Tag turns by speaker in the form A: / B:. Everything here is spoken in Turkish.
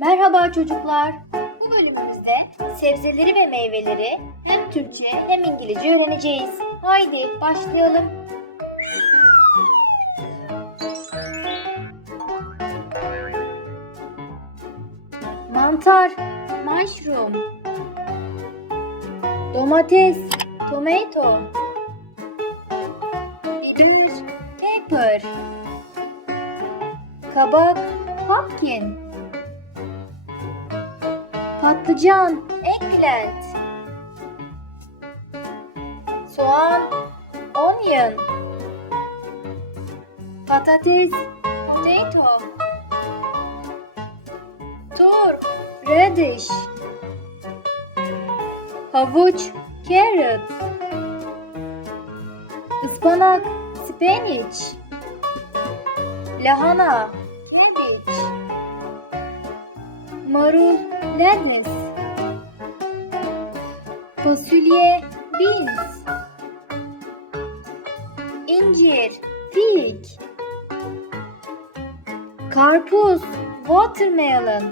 A: Merhaba çocuklar. Bu bölümümüzde sebzeleri ve meyveleri hem Türkçe hem İngilizce öğreneceğiz. Haydi başlayalım. Mantar, mushroom. Domates, tomato. Biber, pepper. Kabak, pumpkin. Patlıcan, eggplant. Soğan, onion. Patates, potato. Turp, radish. Havuç, carrot. Ispanak, spinach. Lahana, cabbage. Marul, Lentils Fasulye Beans. İncir Fig. Karpuz Watermelon.